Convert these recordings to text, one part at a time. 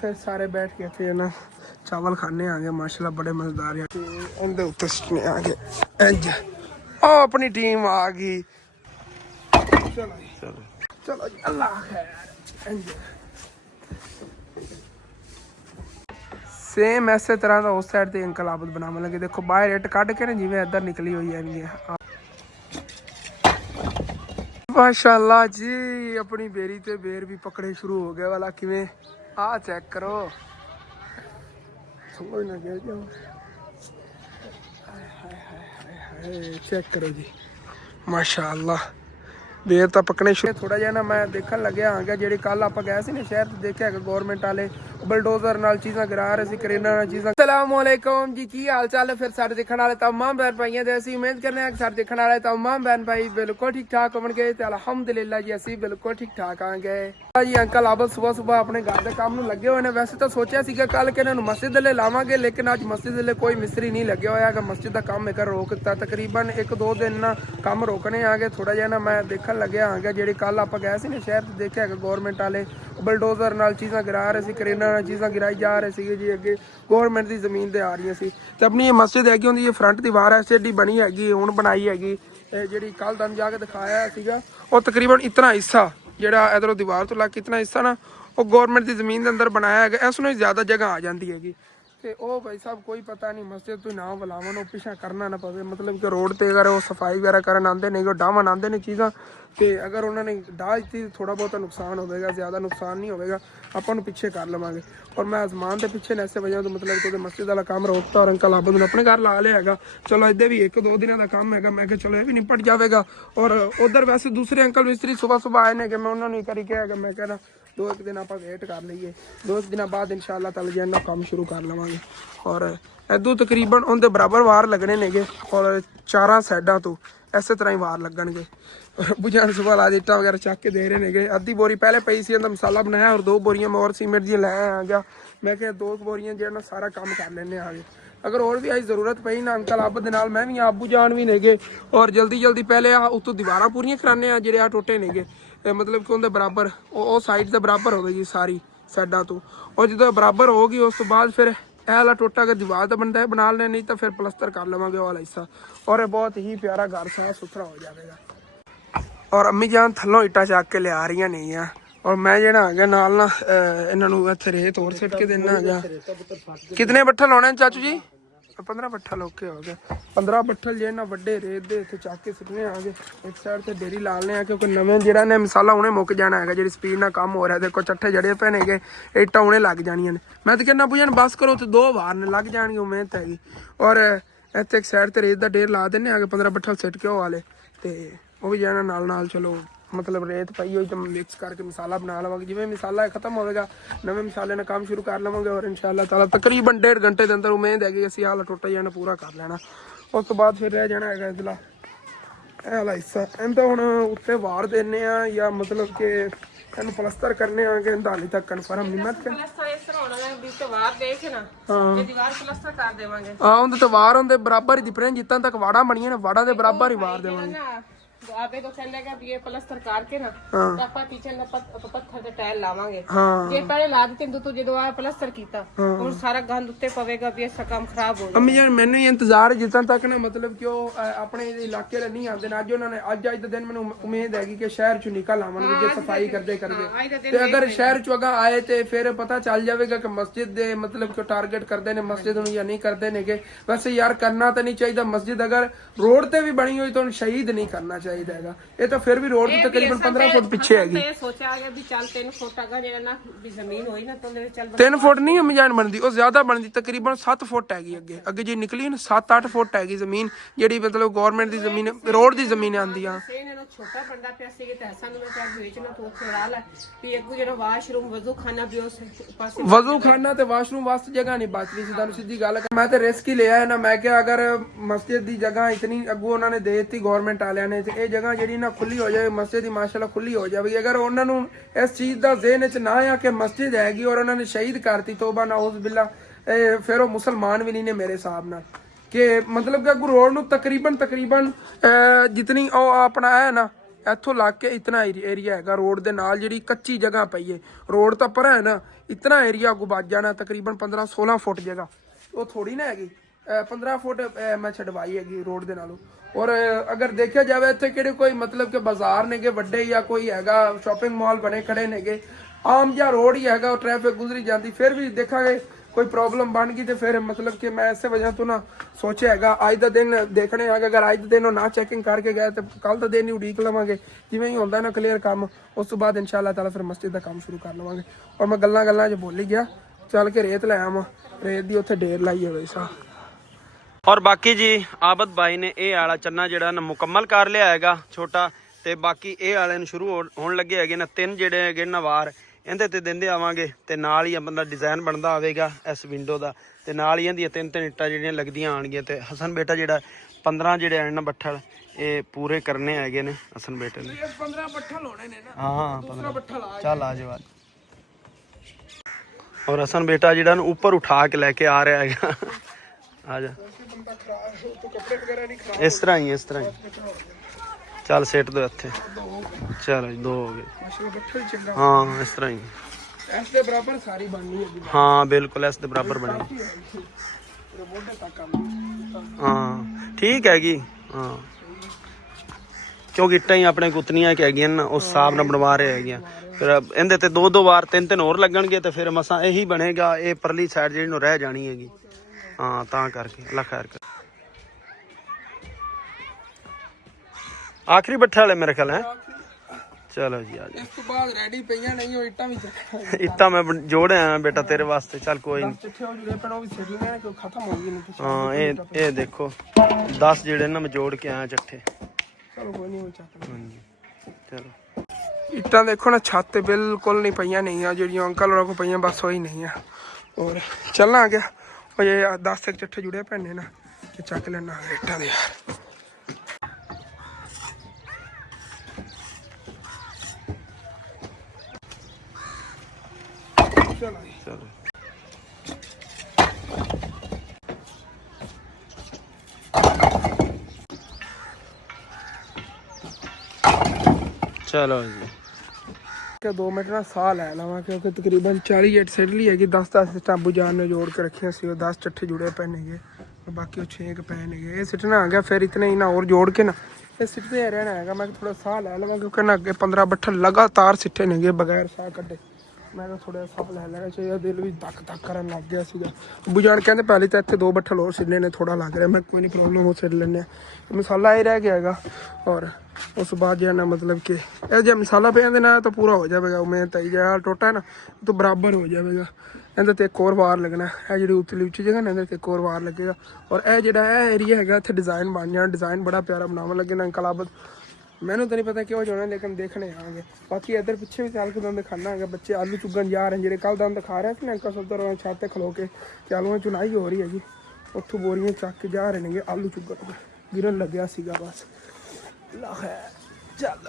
फिर सारे बैठ के थे ना चावल खाने आ गए माशाल्लाह बड़े मजेदार हैं उनके उत्ते सुटने आ गए इंज ओ अपनी टीम आ गई चलो चलो चलो जी अल्लाह खैर इंज सेम ऐसे तरह का उस साइड ते अंकल आबद बनावन लगे देखो बाहर इट कट के ना जिवें इधर निकली हुई है माशाल्लाह जी अपनी बेरी ते बेर भी पकड़े शुरू हो गए वाला किवें आ चेक करो समझ ना गया जाओ चेक करो जी माशाल्लाह बेर तो पकने शुरू थोड़ा जिहा ना मैं देखन लग्या आ गया जी कल आप गए ना शहर देखा गौरमेंट वाले बलडोजर नाल चीज़ां गिरा रहे सी करेना नाल चीज़ां अस्सलामुअलैकुम जी की हाल चाल है फिर सारे देखने वाले तमाम बहन भाइयों दे असीं उम्मीद करने हैं कि सारे देखने वाले तमाम बहन भाई बिल्कुल ठीक ठाक होणगे ते अल्हम्दुलिल्लाह जी असीं बिल्कुल ठीक ठाक आंगे जी अंकल आबद सुबह सुबह अपने घर के काम में लगे हुए हैं वैसे तो सोचा सीगा कल कि इन्होंने मस्जिद ले लावांगे लेकिन अज मस्जिद ले कोई मिस्त्री नहीं लगे होया कि मस्जिद का काम एक रोक दिता तकरीबन एक दो दिन ना काम रोकने आ गए थोड़ा जिहा ना मैं देखन लग्या आ गया जी कल आप गए सी ना शहर देखा गौरमेंट वाले बलडोजर नाल चीज़ां गिरा रहे सी करेना नाल चीज़ां गिराई जा रहे सी जी अगे गौरमेंट की जमीन ते आ रही सी ते अपनी मस्जिद हैगी उनकी फ्रंट दीवार है एडी बनी हैगी हुण बनाई हैगी जी कल तुहानूं जाके दिखाया सीगा वो तकरीबन इतना हिस्सा ਜਿਹੜਾ ਇਧਰੋਂ ਦੀਵਾਰ ਤੋਂ ਲੱਗ ਇਤਨਾ ਹਿੱਸਾ ਨਾ ਉਹ ਗਵਰਨਮੈਂਟ ਦੀ ਜ਼ਮੀਨ ਦੇ ਅੰਦਰ ਬਣਾਇਆ ਹੈਗਾ ਇਸ ਨੂੰ ਜ਼ਿਆਦਾ ਜਗ੍ਹਾ ਆ ਜਾਂਦੀ ਹੈਗੀ ਤੇ ਉਹ ਭਾਈ ਸਾਹਿਬ ਕੋਈ ਪਤਾ ਨਹੀਂ ਮਸਜਿਦ ਤੋਂ ਨਾ ਬੁਲਾਵਣ ਉਹ ਪਿੱਛਾ ਕਰਨਾ ਨਾ ਪਵੇ ਮਤਲਬ ਕਿ ਰੋਡ ਤੇ ਅਗਰ ਉਹ ਸਫਾਈ ਵਗੈਰਾ ਕਰਨ ਆਉਂਦੇ ਨੇ ਉਹ ਡਾਹਣ ਆਉਂਦੇ ਨੇ ਚੀਜ਼ਾਂ ਤੇ ਅਗਰ ਉਹਨਾਂ ਨੇ ਡਾਹ ਦਿੱਤੀ ਥੋੜਾ ਬਹੁਤਾ ਨੁਕਸਾਨ ਹੋਵੇਗਾ ਜ਼ਿਆਦਾ ਨੁਕਸਾਨ ਨਹੀਂ ਹੋਵੇਗਾ ਆਪਾਂ ਨੂੰ ਪਿੱਛੇ ਕਰ ਲਵਾਂਗੇ और मैं आसमान के पिछे ऐसे वजह तो मतलब कि मस्जिद वाला काम रोकता और अंकल आबद ने अपने घर ला लिया है चलो इधर भी एक दो दिन का काम है मैं चलो ये भी निपट जाएगा और उधर वैसे दूसरे अंकल मिस्त्री सुबह सुबह आए ने कि मैं उन्होंने करी कहा मैं कहना दो एक दिन आप वेट कर लीए दो एक दिन बाद इंशाअल्लाह ताला जी काम शुरू कर लवेंगे और इदू तकरीबन उनके बराबर वार लगने ने और 4 साइडा तो इस तरह ही वार लगन बुझान सुबह ला इट्टा वगैरह चक के दे रहे हैं अद्धी बोरी पहले पई सी मसाला बनाया और 2 बोरियां मैं और सीमेंट दी लै आ गया मैं क्या 2 बोरियां जो सारा काम कर लेने आ गए अगर और भी आई जरूरत पई ना अंकल आबद नाल मैं भी आबू जान भी नेगे और जल्दी जल्दी पहले उत्तों दीवारां पूरियां कराने आ जेडे टोटे नेगे मतलब कि उनके बराबर वो साइड के बराबर होगी सारी साइडा तो और जो बराबर होगी उस तो बाद फिर ਇਹ वाला टोटा अगर दीवार का बनता है बना लें नहीं तो फिर प्लस्तर कर लवेंगे वाला हिस्सा और बहुत ही प्यारा घर साफ सुथरा हो जाएगा और अम्मी जान थलों इट्टा चक के लिया रही नहीं है और मैं जो आ गया नाल ना इन्होंने इतने रेत होर सिट के देना है कितने बट्ठल होने चाचू जी 15 बट्ठल ओके हो गया 15 बट्ठल जो ना वड्डे रेत दे इतने चक के सुटने आ गए एक साइड से डेरी ला लें क्योंकि नवें जो ने मसाला उन्हें मुक जाना है जी स्पीड ना काम हो रहा है देखो चट्ठे जड़े पे ने इट्टा उन्हें लग जानिया ने मैं तो कहना बुझन बस करो तो 2 वार ने लग जाएंगे उम्मीद हैगी और इतने एक साइड से रेत का ढेर ला देने आगे 15 बट्ठल सिट के वाले तो वो भी जाना नाल चलो मतलब रेत पई हुई तो मिक्स करके मसाला बना लवेंगे जिवें मसाला खत्म होगा नवे मसाले ने काम शुरू कर लवेंगे और इंशाअल्लाह ताला तकरीबन 1.5 घंटे के अंदर उम्मीद है कि असीं हाल टुट जाना पूरा कर लेना उस तो बाद फिर रह जाना है इसला ਇਹ ਵਾਲਾ हिस्सा ਇਹਦਾ ਹੁਣ ਉੱਤੇ ਵਾਰ ਦੇਣੇ ਆ ਜਾਂ ਮਤਲਬ ਕਿ ਇਹਨੂੰ ਪਲਸਤਰ ਕਰਨੇ ਆ ਕਿ ਹਾਲੇ ਤੱਕ ਕਨਫਰਮ ਨਹੀਂ ਮਤ ਪਲਸਤਰ ਇਸ ਤਰ੍ਹਾਂ ਹੋਣਾ ਵੀ ਤੇ ਵਾਰ ਦੇ ਕੇ ਨਾ ਇਹ ਦੀਵਾਰ ਪਲਸਤਰ ਕਰ ਦੇਵਾਂਗੇ ਉਹਦੇ ਤੇ ਵਾਰ ਹੁੰਦੇ ਬਰਾਬਰ ਹੀ ਦਿਪਰੇ ਜਿੱਤਾਂ ਤੱਕ ਵਾੜਾ ਬਣੀਆਂ ਨੇ ਵਾੜਾ ਦੇ ਬਰਾਬਰ ਹੀ ਵਾਰ ਦੇਵਾਂਗੇ आपे तो चलेगा भी ये प्लस्तर करके ना तो ਆਪਾਂ पीछे ना पत्थर ਦੇ ਟਾਇਲ ਲਾਵਾਂਗੇ ਜੇ ਪਹਿਲੇ ਲਾ ਦਿੱਤੇ ਤੂੰ ਜਦੋਂ ਆ ਪਲਸਤਰ ਕੀਤਾ ਹੁਣ ਸਾਰਾ ਗੰਦ ਉੱਤੇ ਪਵੇਗਾ ਵੀ ਇਹ ਕੰਮ ਖਰਾਬ ਹੋ ਜਾਏਗਾ ਅੰਮੀ ਜਾਨ ਮੈਨੂੰ ਹੀ ਇੰਤਜ਼ਾਰ ਜਿੱਦਾਂ ਤੱਕ ਨਾ ਮਤਲਬ ਕਿ ਉਹ ਆਪਣੇ ਇਲਾਕੇ ਦੇ ਨਹੀਂ ਆਉਂਦੇ ਅੱਜ ਉਹਨਾਂ ਨੇ ਅੱਜ ਦੇ ਦਿਨ ਮੈਨੂੰ ਉਮੀਦ ਹੈਗੀ ਕਿ ਸ਼ਹਿਰ ਚੋਂ ਨਿਕਲ ਆਵਣਗੇ ਜੇ ਸਫਾਈ ਕਰਦੇ ਤੇ ਅਗਰ ਸ਼ਹਿਰ ਚੋਂ ਅਗਾ ਆਏ ਤੇ ਫਿਰ ਪਤਾ ਚੱਲ ਜਾਵੇਗਾ ਕਿ ਮਸਜਿਦ ਦੇ ਮਤਲਬ ਕਿ ਟਾਰਗੇਟ ਕਰਦੇ ਨੇ ਮਸਜਿਦ ਨੂੰ ਜਾਂ ਨਹੀਂ ਕਰਦੇ ਨੇਗੇ ਵੈਸੇ ਯਾਰ ਕਰਨਾ ਤਾਂ ਨਹੀਂ ਚਾਹੀਦਾ ਮਸਜਿਦ ਅਗਰ ਰੋਡ ਤੇ ਵੀ ਬਣੀ ਹੋਈ ਤਾਂ ਉਹਨੂੰ ਸ਼ਹੀਦ ਨਹੀਂ ਕਰਨਾ ਚਾਹੀਦਾ ਇਹ ਤਾਂ ਫਿਰ ਵੀ ਰੋਡ ਤੋਂ ਤਕਰੀਬਨ 15 ਫੁੱਟ ਪਿੱਛੇ ਹੈਗੀ ਇਹ ਸੋਚਿਆ ਗਿਆ ਵੀ ਚੱਲ 3 ਫੁੱਟ ਅਗਾ ਜਿਹੜਾ ਨਾ ਵੀ ਜ਼ਮੀਨ ਹੋਈ ਨਾ ਤਾਂ ਉਹਦੇ ਚੱਲ 3 ਫੁੱਟ ਨਹੀਂ ਅਮੀ ਜਾਨ ਬਣਦੀ ਉਹ ਜ਼ਿਆਦਾ ਬਣਦੀ ਤਕਰੀਬਨ 7 ਫੁੱਟ ਹੈਗੀ ਅੱਗੇ ਜੇ ਨਿਕਲੀ ਨਾ 7-8 ਫੁੱਟ ਹੈਗੀ ਜ਼ਮੀਨ ਜਿਹੜੀ ਮਤਲਬ ਗਵਰਨਮੈਂਟ ਦੀ ਜ਼ਮੀਨ ਰੋਡ ਦੀ ਜ਼ਮੀਨ ਆਂਦੀ ਆ ਛੋਟਾ ਬੰਦਾ ਪਿਆ ਸੀ ਤੇ ਸਾਨੂੰ ਮੈਂ ਕਿਹਾ ਵੇਚਣਾ ਤੋਂ ਉੱਥੇ ਰਾ ਲੈ ਵੀ ਅੱਗੂ ਜਿਹੜਾ ਵਾਸ਼ਰੂਮ ਵਜ਼ੂ ਖਾਨਾ ਵੀ ਉਸ ਪਾਸੇ ਵਜ਼ੂ ਖਾਨਾ ਤੇ ਵਾਸ਼ਰੂਮ ਵਾਸਤੇ ਜਗ੍ਹਾ ਨਹੀਂ ਬਚਦੀ ਸੀ ਤੁਹਾਨੂੰ ਸਿੱਧੀ ਗੱਲ ਮੈਂ ਤੇ ਰਿਸਕ ਹੀ ਲਿਆ ਨਾ ਮੈਂ ਕਿਹਾ ਅਗਰ ਮਸਜਿਦ ਦੀ ਜਗ੍ਹਾ ਇਤਨੀ ਅੱਗੂ ਉਹਨਾਂ ਨੇ ਦੇ ਦਿੱਤੀ ਗਵਰਨਮੈਂਟ ਵਾਲਿਆਂ ਨੇ ਤੇ ਇਹ ਜਗ੍ਹਾ ਜਿਹੜੀ ਨਾ खुली हो जाए मस्जिद ही माशाल्लाह खुली हो जाएगी अगर उन्होंने इस चीज़ का ज़हन च ना आ कि मस्जिद हैगी और उन्होंने शहीद करती तोबा नाउज़ बिल्ला फिर वो मुसलमान भी नहीं ने मेरे हिसाब नाल कि मतलब कि अगू रोड नूं तकरीबन जितनी अपना है ना ਇੱਥੋਂ ਲੱਗ ਕੇ ਇਤਨਾ ਏਰੀਆ ਹੈਗਾ ਰੋਡ ਦੇ ਨਾਲ, ਜਿਹੜੀ ਕੱਚੀ ਜਗ੍ਹਾ ਪਈ ਹੈ, ਰੋਡ ਤਾਂ ਪਰ ਹੈ ਨਾ, ਇਤਨਾ ਏਰੀਆ ਅੱਗੋਂ ਵੱਜ ਜਾਣਾ ਤਕਰੀਬਨ 15-16 ਫੁੱਟ ਜਗ੍ਹਾ, ਉਹ ਥੋੜੀ ਨਾ ਹੈਗੀ 15 ਫੁੱਟ ਮੈਂ ਛਡਵਾਈ ਹੈਗੀ ਰੋਡ ਦੇ ਨਾਲੋਂ। ਔਰ ਅਗਰ ਦੇਖਿਆ ਜਾਵੇ ਇੱਥੇ ਕਿਹੜੇ ਕੋਈ ਮਤਲਬ ਕਿ ਬਾਜ਼ਾਰ ਨੇਗੇ ਵੱਡੇ ਜਾਂ ਕੋਈ ਹੈਗਾ ਸ਼ਾਪਿੰਗ ਮਾਲ ਬਣੇ ਖੜੇ ਨੇਗੇ, ਆਮ ਜਿਹਾ ਰੋਡ ਹੀ ਹੈਗਾ, ਉਹ ਟ੍ਰੈਫਿਕ ਗੁਜ਼ਰੀ ਜਾਂਦੀ, ਫਿਰ ਵੀ ਦੇਖਾਂਗੇ ਕੋਈ ਪ੍ਰੋਬਲਮ ਬਣ ਗਈ ਤੇ ਫਿਰ ਮਤਲਬ ਕਿ ਮੈਂ ਇਸੇ ਵਜ੍ਹਾ ਤੋਂ ਨਾ ਸੋਚਿਆ ਹੈਗਾ ਅੱਜ ਦਾ ਦਿਨ ਦੇਖਣੇ ਆ, ਅਗਰ ਅੱਜ ਦੇ ਦਿਨ ਉਹ ਨਾ ਚੈਕਿੰਗ ਕਰਕੇ ਗਏ ਤੇ ਕੱਲ ਦਾ ਦਿਨ ਹੀ ਉਡੀਕ ਲਵਾਂਗੇ, ਜਿਵੇਂ ਹੀ ਹੁੰਦਾ ਨਾ ਕਲੀਅਰ ਕੰਮ, ਉਸ ਤੋਂ ਬਾਅਦ ਇਨਸ਼ਾਅੱਲਾ ਤਾਲਾ ਫਿਰ ਮਸਜਿਦ ਦਾ ਕੰਮ ਸ਼ੁਰੂ ਕਰ ਲਵਾਂਗੇ। ਔਰ ਮੈਂ ਗੱਲਾਂ 'ਚ ਭੁੱਲ ਹੀ ਗਿਆ, ਚੱਲ ਕੇ ਰੇਤ ਲੈ ਆਵਾਂ, ਰੇਤ ਦੀ ਉੱਥੇ ਢੇਰ ਲਾਈ ਹੋਵੇ ਸਾ। ਔਰ ਬਾਕੀ ਜੀ ਆਬਦ ਬਾਈ ਨੇ ਇਹ ਵਾਲਾ ਚੰਨਾ ਜਿਹੜਾ ਨਾ ਮੁਕੰਮਲ ਕਰ ਲਿਆ ਹੈਗਾ ਛੋਟਾ, ਤੇ ਬਾਕੀ ਇਹ ਵਾਲੇ ਨੂੰ ਸ਼ੁਰੂ ਹੋਣ ਲੱਗੇ ਹੈਗੇ ਨਾ, 3 ਜਿਹੜੇ ਹੈਗੇ ਨਾ ਵਾਰ ਇਹਦੇ ਤੇ ਦਿੰਦੇ ਆਵਾਂਗੇ, ਤੇ ਨਾਲ ਹੀ ਆਪਣਾ ਡਿਜ਼ਾਈਨ ਬਣਦਾ ਆਵੇਗਾ ਇਸ ਵਿੰਡੋ ਦਾ, ਤੇ ਨਾਲ ਹੀ ਇਹਦੀਆਂ 3 ਇੱਟਾਂ ਜਿਹੜੀਆਂ ਲੱਗਦੀਆਂ ਆਣਗੀਆਂ। ਤੇ ਹਸਨ ਬੇਟਾ ਜਿਹੜਾ 15 ਜਿਹੜੇ ਹਨ ਨਾ ਬੱਠਲ ਇਹ ਪੂਰੇ ਕਰਨੇ ਹੈਗੇ ਨੇ ਹਸਨ ਬੇਟੇ ਨੇ। 15 ਬੱਠਲ ਹੋਣੇ ਨੇ ਨਾ, ਹਾਂ ਦੂਸਰਾ ਬੱਠਲ ਆ ਚੱਲ ਆ ਜਾ। ਔਰ ਹਸਨ ਬੇਟਾ ਜਿਹੜਾ ਨੂੰ ਉੱਪਰ ਉਠਾ ਕੇ ਲੈ ਕੇ ਆ ਰਿਹਾ ਹੈਗਾ, ਆ ਜਾ। ਇਸ ਤਰ੍ਹਾਂ ਹੀ ਚੱਲ ਸਿੱਟ ਦੋ ਇੱਥੇ, ਚਲੋ ਜੀ 2 ਹੋ ਗਏ। ਹਾਂ ਇਸ ਤਰ੍ਹਾਂ ਹੀ ਇਸ ਦੇ ਬਰਾਬਰ ਸਾਰੀ ਬਣਨੀ ਹੈ। ਹਾਂ ਬਿਲਕੁਲ ਇਸ ਦੇ ਬਰਾਬਰ ਬਣੀ। ਹਾਂ ਠੀਕ ਹੈਗੀ। ਹਾਂ ਕਿਉਂਕਿ ਇੱਟਾਂ ਹੀ ਆਪਣੇ ਕੁੱਤਨੀਆਂ ਕਿ ਹੈਗੀਆਂ ਨਾ, ਉਸ ਹਿਸਾਬ ਨਾਲ ਬਣਵਾ ਰਹੇ ਹੈਗੀਆਂ। ਫਿਰ ਇਹਦੇ ਤੇ 2 ਵਾਰ 3 ਹੋਰ ਲੱਗਣਗੇ, ਤੇ ਫਿਰ ਮਸਾਂ ਇਹੀ ਬਣੇਗਾ। ਇਹ ਪਰਲੀ ਸਾਈਡ ਜਿਹੜੀ ਨੂੰ ਰਹਿ ਜਾਣੀ ਹੈਗੀ। ਹਾਂ ਤਾਂ ਕਰਕੇ ਅੱਲਾ ਖੈਰ ਕਰ। ਆਖਰੀ ਬੱਠਾ ਵਾਲੇ ਮੇਰੇ ਖਿਆਲ ਹੈ। ਚਲੋ ਜੀ ਆ ਜਾ। ਇਸ ਤੋਂ ਬਾਅਦ ਰੈਡੀ ਪਈਆਂ ਨਹੀਂ, ਉਹ ਇੱਟਾਂ ਵੀ ਇੱਟਾਂ ਮੈਂ ਜੋੜਿਆ ਬੇਟਾ ਤੇਰੇ ਵਾਸਤੇ। ਚੱਲ ਕੋਈ ਨਹੀਂ। ਹਾਂ ਇਹ ਦੇਖੋ 10 ਜਿਹੜੇ ਨਾ ਮੈਂ ਜੋੜ ਕੇ ਆਇਆ ਚੱਠੇ। ਚਲੋ ਕੋਈ ਨਹੀਂ ਚੱਕ। ਹਾਂਜੀ ਚਲੋ। ਇੱਟਾਂ ਦੇਖੋ ਨਾ ਛੱਤ ਤੇ ਬਿਲਕੁਲ ਨਹੀਂ ਪਈਆਂ ਨਹੀਂ ਆ, ਜਿਹੜੀਆਂ ਅੰਕਲ ਹੋਰਾਂ ਕੋਲ ਪਈਆਂ ਬਸ ਉਹੀ ਨਹੀਂ ਆ। ਔਰ ਚੱਲਣਾ ਆ ਗਿਆ ਉਹ ਜੇ 10 ਚੱਠੇ ਜੁੜੇ ਪੈਣੇ ਨਾ, ਤੇ ਚੱਕ ਲੈਣਾ ਇੱਟਾਂ ਦੇ ਯਾਰ। ਚਲੋ ਚਲੋ ਜੀ। 2 ਮਿੰਟ ਨਾਲ ਸਾਹ ਲੈ ਲਵਾਂ, ਕਿਉਂਕਿ ਤਕਰੀਬਨ 40 ਇੱਟ ਸਿੱਟ ਲਈ ਹੈਗੀ। 10 ਟਾਬੂ ਜਾਨ ਨੇ ਜੋੜ ਕੇ ਰੱਖਿਆ ਸੀ, ਉਹ 10 ਚੱਠੇ ਜੁੜੇ ਪਏ ਨੇਗੇ, ਬਾਕੀ ਉਹ 6 ਪਏ ਨੇਗੇ। ਇਹ ਸਿੱਟਣਾ ਆ ਗਿਆ, ਫਿਰ ਇਤਨੇ ਹੀ ਨਾ ਹੋਰ ਜੋੜ ਕੇ ਨਾ ਇਹ ਸਿੱਟਦੇ ਰਹਿਣਾ ਹੈਗਾ। ਮੈਂ ਥੋੜਾ ਸਾਹ ਲੈ ਲਵਾਂ, ਕਿਉਂਕਿ ਨਾ ਅੱਗੇ 15 ਬੱਠਲ ਲਗਾਤਾਰ ਸਿੱਟੇ ਨੇਗੇ ਬਗੈਰ ਸਾਹ ਕੱਢੇ। ਮੈਂ ਤਾਂ ਥੋੜਾ ਸਾਹ ਲੈ ਲੈਣਾ ਚਾਹੀਦਾ, ਦਿਲ ਵੀ ਧੱਕ ਕਰਨ ਲੱਗ ਗਿਆ ਸੀਗਾ। ਅੱਬੂ ਜਾਨ ਕਹਿੰਦੇ ਪਹਿਲੇ ਤਾਂ ਇੱਥੇ 2 ਬੱਠਲ ਹੋਰ ਸਿੱਟਣੇ ਨੇ, ਥੋੜਾ ਲੱਗ ਰਿਹਾ। ਮੈਂ ਕੋਈ ਨਹੀਂ ਪ੍ਰੋਬਲਮ, ਉਹ ਸਿੱਟ ਲੈਂਦੇ ਹਾਂ। ਮਸਾਲਾ ਇਹ ਰਹਿ ਗਿਆ ਹੈਗਾ। ਔਰ ਉਸ ਤੋਂ ਬਾਅਦ ਜਿਹੜਾ ਨਾ ਮਤਲਬ ਕਿ ਇਹ ਜੇ ਮਸਾਲਾ ਪਿਆ ਇਹਦੇ ਨਾਲ ਤਾਂ ਪੂਰਾ ਹੋ ਜਾਵੇਗਾ। ਮੈਂ ਤਈ ਜਿਹੜਾ ਟੋਟਾ ਹੈ ਨਾ ਉਹ ਤੋਂ ਬਰਾਬਰ ਹੋ ਜਾਵੇਗਾ। ਇਹਦੇ ਤੇ ਇੱਕ ਹੋਰ ਵਾਰ ਲੱਗਣਾ, ਇਹ ਜਿਹੜੀ ਉੱਚੀ ਜਗ੍ਹਾ ਨਾ ਇਹਦੇ ਤੇ ਇੱਕ ਹੋਰ ਵਾਰ ਲੱਗੇਗਾ। ਔਰ ਇਹ ਜਿਹੜਾ ਇਹ ਏਰੀਆ ਹੈਗਾ ਇੱਥੇ ਡਿਜ਼ਾਈਨ ਬਣ ਜਾਣਾ, ਡਿਜ਼ਾਈਨ ਬੜਾ ਪਿਆਰਾ ਬਣਾਉਣ ਲੱਗੇ ਨਾ ਅੰਕਲ ਆਬਦ। ਮੈਨੂੰ ਤਾਂ ਨਹੀਂ ਪਤਾ ਕਿਉਂ ਜਾਣਾ, ਲੇਕਿਨ ਦੇਖਣੇ ਆਵਾਂਗੇ। ਬਾਕੀ ਇੱਧਰ ਪਿੱਛੇ ਵੀ ਚੱਲ ਕੇ ਤੁਹਾਨੂੰ ਦਿਖਾਣਾ ਹੈਗਾ, ਬੱਚੇ ਆਲੂ ਚੁੱਗਣ ਜਾ ਰਹੇ ਜਿਹੜੇ ਕੱਲ੍ਹ ਤੁਹਾਨੂੰ ਦਿਖਾ ਰਿਹਾ ਸੀ ਨਾ ਅੰਕਲ ਉੱਧਰ ਛੱਤ ਤੇ ਖਲੋ ਕੇ, ਕਿ ਆਲੂਆਂ ਚੁਣਾਈ ਹੋ ਰਹੀ ਹੈਗੀ। ਉੱਥੋਂ ਬੋਰੀਆਂ ਚੱਕ ਕੇ ਜਾ ਰਹੇ ਨੇਗੇ ਆਲੂ ਚੁੱਗਣ, ਗਿਰਨ ਲੱਗਿਆ ਸੀਗਾ ਬਸ। ਚੱਲ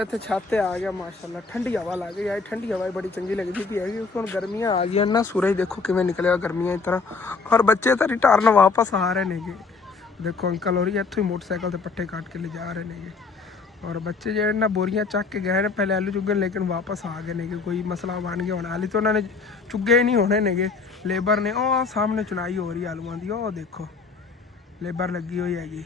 ਇੱਥੇ ਛੱਤ ਤੇ ਆ ਗਿਆ ਮਾਸ਼ਾਅੱਲਾ, ਠੰਡੀ ਹਵਾ ਲੱਗ ਗਈ ਯਾਰ। ਠੰਡੀ ਹਵਾ ਬੜੀ ਚੰਗੀ ਲੱਗਦੀ ਪਈ ਹੈਗੀ, ਕਿਉਂਕਿ ਹੁਣ ਗਰਮੀਆਂ ਆ ਗਈਆਂ ਨਾ। ਸੂਰਜ ਦੇਖੋ ਕਿਵੇਂ ਨਿਕਲਿਆ ਗਰਮੀਆਂ ਇਸ ਤਰ੍ਹਾਂ। ਔਰ ਬੱਚੇ ਤਾਂ ਰਿਟਰਨ ਵਾਪਸ ਆ ਰਹੇ ਨੇਗੇ। ਦੇਖੋ ਅੰਕਲ ਹੋਰੀ ਇੱਥੋਂ ਹੀ ਮੋਟਰਸਾਈਕਲ ਤੇ ਪੱਠੇ ਕੱਟ ਕੇ ਲਿਜਾ ਰਹੇ ਨੇਗੇ। ਔਰ ਬੱਚੇ ਜਿਹੜੇ ਨਾ ਬੋਰੀਆਂ ਚੱਕ ਕੇ ਗਏ ਨੇ ਪਹਿਲੇ ਆਲੂ ਚੁੱਗਣ, ਲੇਕਿਨ ਵਾਪਸ ਆ ਗਏ ਨੇਗੇ। ਕੋਈ ਮਸਲਾ ਬਣ ਗਿਆ ਹੋਣਾ, ਹਾਲੇ ਤਾਂ ਉਹਨਾਂ ਨੇ ਚੁੱਗੇ ਹੀ ਨਹੀਂ ਹੋਣੇ ਨੇਗੇ। ਲੇਬਰ ਨੇ ਉਹ ਸਾਹਮਣੇ ਚੁਣਾਈ ਹੋ ਰਹੀ ਆਲੂਆਂ ਦੀ, ਉਹ ਦੇਖੋ ਲੇਬਰ ਲੱਗੀ ਹੋਈ ਹੈਗੀ।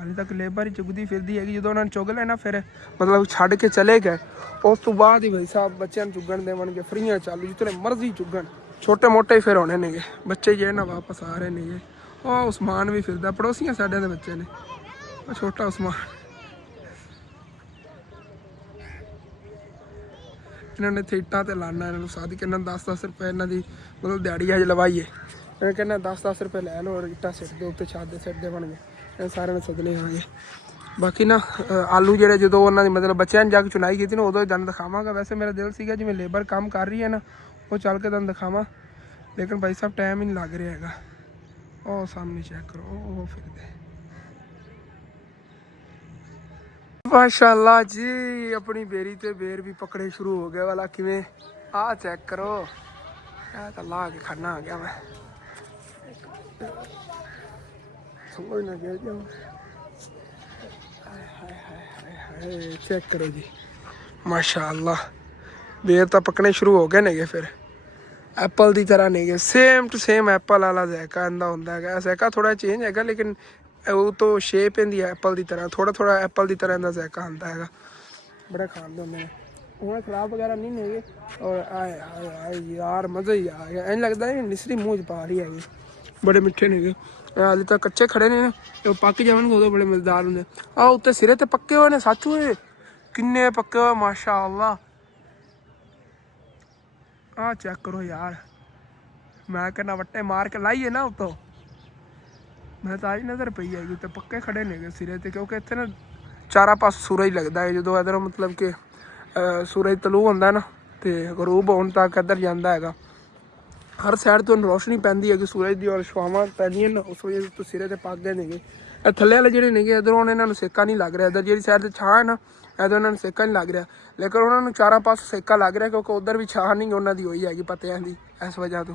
ਹਾਲੇ ਤੱਕ ਲੇਬਰ ਹੀ ਚੁੱਗਦੀ ਫਿਰਦੀ ਹੈਗੀ। ਜਦੋਂ ਉਹਨਾਂ ਨੇ ਚੁੱਗ ਲੈਣਾ ਫਿਰ ਮਤਲਬ ਛੱਡ ਕੇ ਚਲੇ ਗਏ, ਉਸ ਤੋਂ ਬਾਅਦ ਹੀ ਭਾਈ ਸਾਹਿਬ ਬੱਚਿਆਂ ਨੂੰ ਚੁੱਗਣ ਦੇਵਣਗੇ। ਫਰੀਆਂ ਚਾਲੂ ਜਿੱਥੇ ਮਰਜ਼ੀ ਚੁੱਗਣ, ਛੋਟੇ ਮੋਟੇ ਹੀ ਫਿਰ ਹੋਣੇ ਨੇਗੇ। ਬੱਚੇ ਜਿਹੜੇ ਨਾ ਵਾਪਸ ਆ ਰਹੇ ਨੇਗੇ। ਉਹ ਉਸਮਾਨ ਵੀ ਫਿਰਦਾ, ਪੜੋਸੀਆਂ ਸਾਡੇ ਦੇ ਬੱਚੇ ਨੇ, ਉਹ ਛੋਟਾ ਉਸਮਾਨ। ਇਹਨਾਂ ਨੇ ਇੱਥੇ ਇੱਟਾਂ ਤੇ ਲਾਣਾ, ਇਹਨਾਂ ਨੂੰ ਸਾਦੀ ਕਹਿੰਦਾ 10-10 ਰੁਪਏ ਇਹਨਾਂ ਦੀ ਮਤਲਬ ਦਿਹਾੜੀ ਅੱਜ ਲਵਾਈਏ। ਇਹ ਕਹਿੰਦਾ 10-10 ਰੁਪਏ ਲੈ ਲਓ ਔਰ ਇੱਟਾਂ ਸਿੱਟ ਦਿਓ ਉੱਤੇ, ਛੱਤ ਦੇ ਸਿੱਟ ਦੇਵਣਗੇ। ਇਹ ਸਾਰਿਆਂ ਨੇ ਸਦਨੇ ਆਗੇ। ਬਾਕੀ ਨਾ ਆਲੂ ਜਿਹੜੇ ਜਦੋਂ ਉਹਨਾਂ ਦੀ ਮਤਲਬ ਬੱਚਿਆਂ ਨੇ ਜਾ ਕੇ ਚੁਣਾਈ ਕੀਤੀ ਨਾ, ਉਦੋਂ ਹੀ ਤੁਹਾਨੂੰ ਦਿਖਾਵਾਂਗਾ। ਵੈਸੇ ਮੇਰਾ ਦਿਲ ਸੀਗਾ ਜਿਵੇਂ ਲੇਬਰ ਕੰਮ ਕਰ ਰਹੀ ਹੈ ਨਾ, ਉਹ ਚੱਲ ਕੇ ਤੁਹਾਨੂੰ ਦਿਖਾਵਾਂ, ਲੇਕਿਨ ਭਾਈ ਸਾਹਿਬ ਟਾਈਮ ਹੀ ਨਹੀਂ ਲੱਗ ਰਿਹਾ ਹੈਗਾ। ਉਹ ਸਾਹਮਣੇ ਚੈੱਕ ਕਰੋ, ਉਹ ਫਿਰਦੇ। ਮਾਸ਼ਾਅੱਲਾ ਜੀ, ਆਪਣੀ ਬੇਰੀ ਤੇ ਬੇਰ ਵੀ ਪਕੜੇ ਸ਼ੁਰੂ ਹੋ ਗਿਆ ਵਾਲਾ। ਕਿਵੇਂ ਆਹ ਚੈੱਕ ਕਰੋ, ਇਹ ਤਾਂ ਲਾ ਕੇ ਖਾਣਾ ਆ ਗਿਆ ਮੈਂ। ਸਮਝ ਨਾ ਗਿਆ ਜੀ चेक करो जी माशाअल्लाह बेर तो पकने शुरू हो गए ने फिर एप्पल की तरह नहीं गए सेम टू सेम एप्पल वाला जैका इंदा होंदा है जैका थोड़ा चेंज है लेकिन वो तो शेप इंदी एप्पल की तरह थोड़ा थोड़ा एप्पल की तरह इंदा जैका आंदा है बड़ा खाते होंगे हूँ खराब वगैरह नहीं नेगे और आए आए आए यार मज़ा ही आ गया इंज लगता है निसरी मूँह च पा रही है बड़े मिठे नेगे हाले तक कच्चे खड़े ने पक जाएंगे उदों बड़े मजेदार होंगे आ उत्ते सिरे ते पक्के हुए ने सच हुए किन्ने पक्के हुए माशाअल्लाह आ चेक करो यार मैं कहना वट्टे मार के लाइए ना उतो मैं तो आज नज़र पई है उत्ते पक्के खड़े नेगे सिरे ते क्योंकि इत्थे ना चारा पास सूरज लगता है जो इधर मतलब कि सूरज तलू होंदा ना तो गरूब होने तक इधर जाता है हर साइड तो रोशनी पैंदी है कि सूरज की और छावां पैंदियां ना उस वजह तो सिरे ते पक गए नेगे थल्ले वाले जेह्ड़े नेगे इधरों इन्होंने सेका नहीं लग रहा इधर जी साइड से छां है ना इधर इन्होंने सेका नहीं लग रहा लेकिन उन्होंने चारा पास सेका लग रहा क्योंकि उधर भी छां नहीं उन्होंने होई हैगी पत्तियां दी इस वजह तो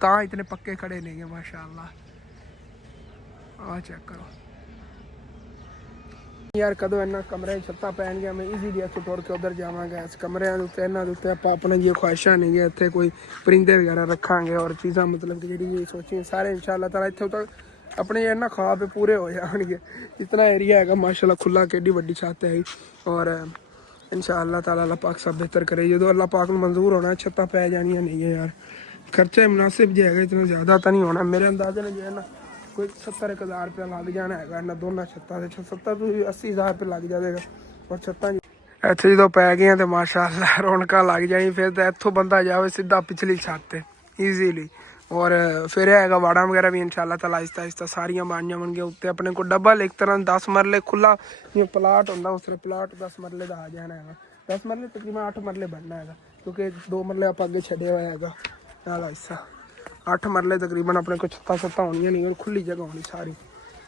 तां इतने पक्के खड़े नेगे माशाअल्लाह आ चेक करो यार कदों इन्ना कमरे छत्तां पैन गया मैं ईजीली इत्थों तुर के उधर जावांगा इस कमरे उत्ते इन्हां दे उत्ते आपां अपने जी ख्वाहिशां नहीं गए इत्थे कोई परिंदे वगैरह रखांगे और चीज़ां मतलब कि जेह्ड़ी सोची सारे इंशाअल्लाह ताला इत्थों तक अपने इन्ना ख्वाब पूरे हो जाएंगे जितना एरिया है माशाअल्लाह खुला केडी वड्डी छत है और इंशाअल्लाह ताला अल्लाह पाक सब बेहतर करे जो अल्लाह पाक नूं मंजूर होना छत्तां पै जानियां नहीं है यार खर्चा मुनासिब जो है इतना ज़्यादा तो नहीं होना मेरे अंदाजे ने जो है ना कोई 70,000 रुपया लग जाना है इन्होंने दोनों छत्तां से 70 तो 80,000 रुपया लग जाएगा और छत्तां इत्थे जो पै गई तो माशाअल्लाह रौनक लग जानी फिर तो इत्थों बंदा जाए सीधा पिछली छत ईजीली और फिर है वाड़ा वगैरह भी इंशाअल्लाह ताला आहिस्ता आहिस्ता सारियां बन जाएंगे उत्ते अपने को डबल एक तरह 10 मरले खुला जो प्लाट होंदा उस प्लाट 10 मरले का आ जाना है 10 मरले तकरीबन 8 मरले बनना है क्योंकि 2 मरले आप अगे छड़े हुए है नाला हिस्सा 8 मरले तकरीबन अपने को छत्तां होनियां नहीं और खुली जगह होनी सारी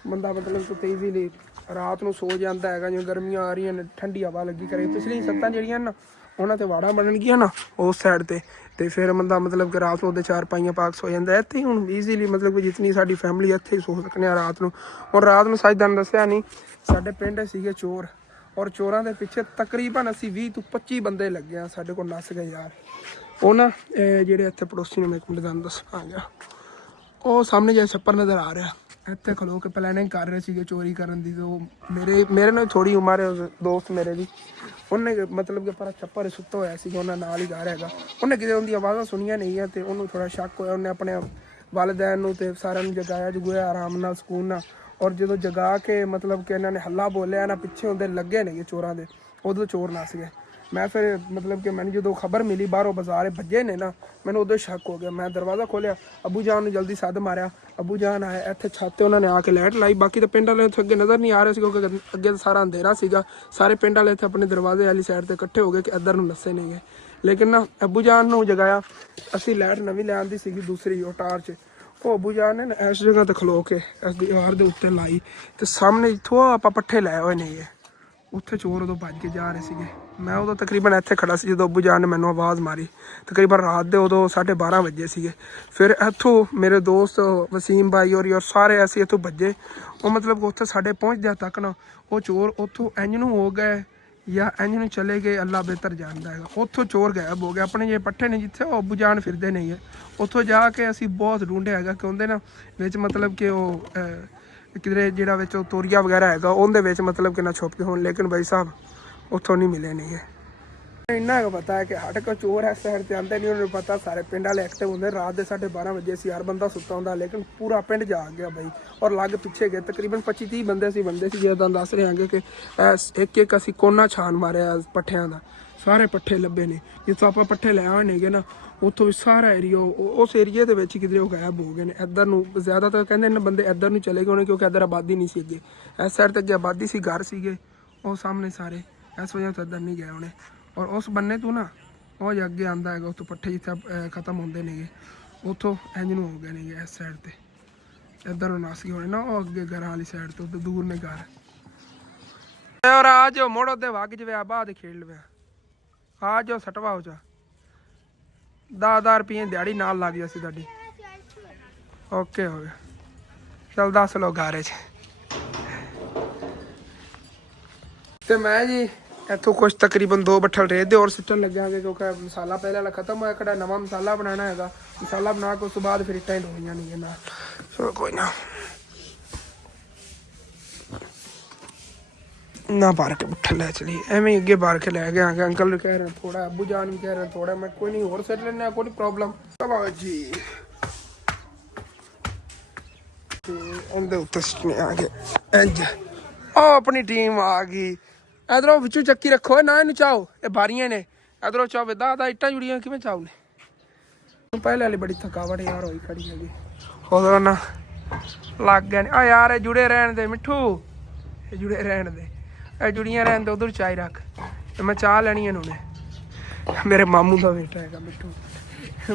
बंदा मतलब कि ईजीली रात को सो जाता है जो गर्मियां आ रही हैं ठंडी हवा लगी करे पिछली छत्तां जड़ियां ना उन्होंने तो वाड़ा बनन गया ना उस साइड ते फिर बंदा मतलब कि रात को चार पाइयां पाक सो जाता है इत्थे हुण ईजीली मतलब कि जितनी साडी फैमिली इत्थे ही सो सकने रात को और रात में सच तुहानूं दस्सिया नहीं साडे पिंड सीगे चोर और चोरां दे पिछे तकरीबन असीं 20 तो 25 बंदे लगे हैं साडे कोल नस गए यार वो ना जेह्ड़े इत्थे पड़ोसी ने मैं एक मिनट तुहानूं दस्सना गया वो सामने जो छप्पर नज़र आ रहा इत्थे खलो के प्लैनिंग कर रहे थे चोरी करन दी तो मेरे नाल थोड़ी उम्र है दोस्त मेरे दी उन्हें मतलब कि पर छप्पर सुत्ता होया सी उन्हें नाल ही घर है उन्हें किते उनकी आवाज़ां सुनिया नहीं है तो उन्होंने थोड़ा शक होया उन्हें अपने वालिदैन नूं ते सारिਆਂ ਨੂੰ जगाया जगुया आराम नाल सुकून नाल और जो जगा के मतलब कि इन्होंने हल्ला बोलिया ना पिछे उनके लगे ने चोरां दे उदों चोर नस गए मैं फिर मतलब कि मैंने जो खबर मिली बाहरों बाजार भजे ने ना मैंने उदों शक हो गया मैं दरवाज़ा खोलिया अबू जान ने जल्दी सद मारिया अबू जान आए इत्थे छत उन्होंने आके लाइट लाई बाकी तो पिंड वाले अगे नज़र नहीं आ रहे क्योंकि अगे तो सारा अंधेरा सीगा सारे पिंड वाले इत्थे अपने दरवाजे वाली साइड ते इकट्ठे हो गए कि इधर नूं नस्से नहीं गए लेकिन ना अबू जान नूं जगाया असीं लाइट नवीं ले आंदी सीगी दूसरी वो टार्च वो अबू जान ने ना इस जगह ते खलो के इस दीवार दे उत्ते लाई ते सामने इत्थों आपां पट्ठे लाए हुए नहीं है उत्थे चोर उदों भज के जा रहे सीगे मैं उदों तकरीबन इत्थे खड़ा सी जो अबू जान ने मैनूं आवाज़ मारी तकरीबन रात दे उदों 12:30 बजे सीगे फिर इत्थों मेरे दोस्त वसीम भाई और सारे ऐसे इत्थों भजे वो मतलब कि उत्थे साढ़े पहुँचदे तक ना वो चोर उत्थों इंज नूं हो गए या इंज नूं चले गए अल्लाह बेहतर जानदा है उत्थों चोर गायब हो गए अपने जे पट्ठे ने जिथे वो अबू जान फिरदे नहीं है उत्थों जाके असीं बहुत ढूंढे है कि उहदे ना विच मतलब कि वो किधरे जिहड़ा विच तोरिया वगैरह है उहदे विच मतलब कि ना छुप के होण लेकिन भाई साहब उत्थों नहीं मिले नहीं है इन्ना पता है कि हट के चोर इस साइड से आते नहीं उन्होंने पता सारे पिंड वाले एक्टिव होंगे रात के 12:30 बजे से यार बंदा सुता होंगे लेकिन पूरा पिंड जाग गया भाई और लग पिछे गए तकरीबन 25-30 बंदे सी जो दस रहे हैं कि एक एक असी कोना छान मारे पट्ठियां का सारे पट्ठे लभे ने जितों आप पट्ठे लै आने ना उत्थों भी सारा एरिया उस एरिए के किधरे वो गायब हो गए हैं इधर नूं ज़्यादा तो कहते हैं बंदे इधर नूं चले गए होने क्योंकि इधर आबादी नहीं सी अगे इस साइड तक अगे आबादी सी घर सीगे वो सामने सारे इस वजह तो इधर नहीं गए उन्हें और उस बन्ने तो ना वो अगे आंदा है उस पट्ठे जिथे खत्म होंगे नहीं उतों इंज नूं हो गए नहीं इस साइड ते इधर नस गए होने ना वो अगे घर वाली साइड तो उधर दूर ने घर और आ जाओ मुड़ उधर वग जवे बाद खेल लवे आ जाओ सटवा हो जा 10,000 रुपये दिहाड़ी नाल लग जासी तुहाडी ओके हो गया चल 10 लो गारे च ਤੇ ਮੈਂ ਜੀ ਇੱਥੋਂ ਕੁਝ ਤਕਰੀਬਨ 2 ਬੱਠਲ ਰੇਤ ਦੇ ਹੋਰ ਸਿੱਟਣ ਲੱਗਿਆਗੇ ਕਿਉਂਕਿ ਮਸਾਲਾ ਪਹਿਲਾਂ ਵਾਲਾ ਖਤਮ ਹੋਇਆ, ਕਿਹੜਾ ਨਵਾਂ ਮਸਾਲਾ ਬਣਾਉਣਾ ਹੈਗਾ। ਮਸਾਲਾ ਬਣਾ ਕੇ ਉਸ ਤੋਂ ਬਾਅਦ ਫਿਰ ਇੱਟਾਂ ਹੀ ਢੋਣੀਆਂ ਨਹੀਂ ਨਾਲ। ਚਲੋ ਕੋਈ ਨਾ ਬਾਹਰ ਕੇ ਬੱਠਲ ਲੈ ਚਲੀ ਐਵੇਂ ਹੀ ਅੱਗੇ ਬਾਹਰ ਕੇ ਲੈ ਗਿਆ। ਅੰਕਲ ਨੂੰ ਕਹਿ ਰਹੇ ਥੋੜਾ, ਅੱਬੂ ਜਾਨ ਵੀ ਕਹਿ ਰਹੇ ਥੋੜਾ। ਮੈਂ ਕੋਈ ਨਹੀਂ ਹੋਰ ਸਿੱਟ ਲੈਣਾ, ਕੋਈ ਪ੍ਰੋਬਲਮ। ਚਲੋ ਜੀ ਤੇ ਇਹਦੇ ਉੱਤੇ ਸਿੱਟਣੇ ਆ ਗਏ ਇੰਜ। ਉਹ ਆਪਣੀ ਟੀਮ ਆ ਗਈ। ਇਧਰੋਂ ਵਿੱਚੋਂ ਚੱਕੀ ਰੱਖੋ ਨਾ, ਇਹਨੂੰ ਚਾਹੋ, ਇਹ ਬਾਰੀਆਂ ਨੇ। ਇਧਰੋਂ ਚਾਹੋ ਦਾ ਇੱਟਾਂ ਜੁੜੀਆਂ ਕਿਵੇਂ ਚਾਹੋ ਨੇ। ਪਹਿਲੇ ਵਾਲੀ ਬੜੀ ਥਕਾਵਟ ਯਾਰ ਹੋਈ ਖੜੀ ਹੈਗੀ। ਉਧਰੋਂ ਨਾ ਲੱਗ ਗਏ ਨੇ। ਆ ਯਾਰ ਇਹ ਜੁੜੇ ਰਹਿਣ ਦੇ ਮਿੱਠੂ, ਇਹ ਜੁੜੇ ਰਹਿਣ ਦੇ, ਇਹ ਜੁੜੀਆਂ ਰਹਿਣ ਦੇ। ਉਧਰ ਚਾਹ ਰੱਖ ਤੇ ਮੈਂ ਚਾਹ ਲੈਣੀ ਇਹਨੂੰ ਨੇ। ਮੇਰੇ ਮਾਮੂ ਦਾ ਬੇਟਾ ਹੈਗਾ ਮਿੱਠੂ।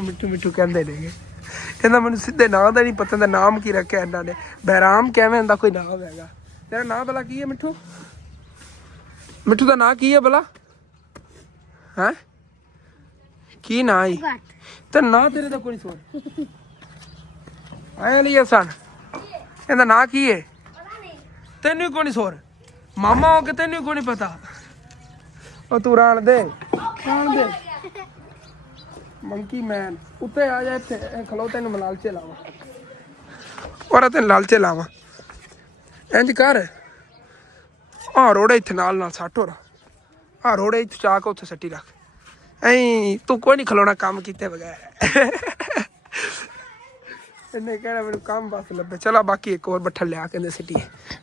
ਮਿੱਠੂ ਮਿੱਠੂ ਕਹਿੰਦੇ ਨੇਗੇ। ਕਹਿੰਦਾ ਮੈਨੂੰ ਸਿੱਧੇ ਨਾਂ ਦਾ ਨਹੀਂ ਪਤਾ, ਦਾ ਨਾਮ ਕੀ ਰੱਖਿਆ ਇਹਨਾਂ ਨੇ। ਬਹਿਰਾਮ ਕਿਵੇਂ ਹੁੰਦਾ ਕੋਈ ਨਾਮ ਹੈਗਾ। ਤੇਰਾ ਨਾਂ ਭਲਾ ਕੀ ਹੈ ਮਿੱਠੂ? ਮਿੱਠੂ ਦਾ ਨਾਂ ਕੀ ਹੈ ਭਲਾ? ਹੈਂ ਕੀ ਨਾਂ ਹੈ ਤੇ ਨਾਂ ਤੇਰੇ ਦਾ ਕੋਈ ਸੁਣ ਆਇਆ ਲਈ ਸਨ। ਇਹਦਾ ਨਾਂ ਕੀ ਹੈ? ਤੈਨੂੰ ਹੀ ਕੋਈ ਨਹੀਂ ਸੋਰ। ਮਾਮਾ ਹੋ ਕੇ ਤੈਨੂੰ ਹੀ ਕੋਈ ਨਹੀਂ ਪਤਾ। ਉਹ ਤੂੰ ਰਾਣ ਦੇ ਮੰਕੀ ਮੈਨ ਉੱਤੇ ਆ ਜਾ। ਇੱਥੇ ਖਲੋ ਤੈਨੂੰ ਮੈਂ ਲਾਲਚੇ ਲਾਵਾਂ। ਔਰ ਤੈਨੂੰ ਲਾਲਚੇ ਲਾਵਾਂ। ਇੰਜ ਕਰ ਆ ਰੋੜੇ ਇੱਥੇ ਨਾਲ ਸੱਟ। ਹੋਰ ਆ ਰੋੜੇ ਇੱਥੇ ਚਾ ਕੇ ਉੱਥੇ ਸੱਟੀ ਰੱਖ। ਐ ਤੂੰ ਕੋਈ ਨਹੀਂ ਖਲੋਣਾ ਕੰਮ ਕੀਤੇ ਬਗੈਰ। ਇਹਨੇ ਕਹਿਣਾ ਮੈਨੂੰ ਕੰਮ ਬਸ ਲੱਭੇ। ਚਲਾ ਬਾਕੀ ਇੱਕ ਹੋਰ ਬੱਠਲ ਲਿਆ ਕਹਿੰਦੇ ਸਿੱਟੀ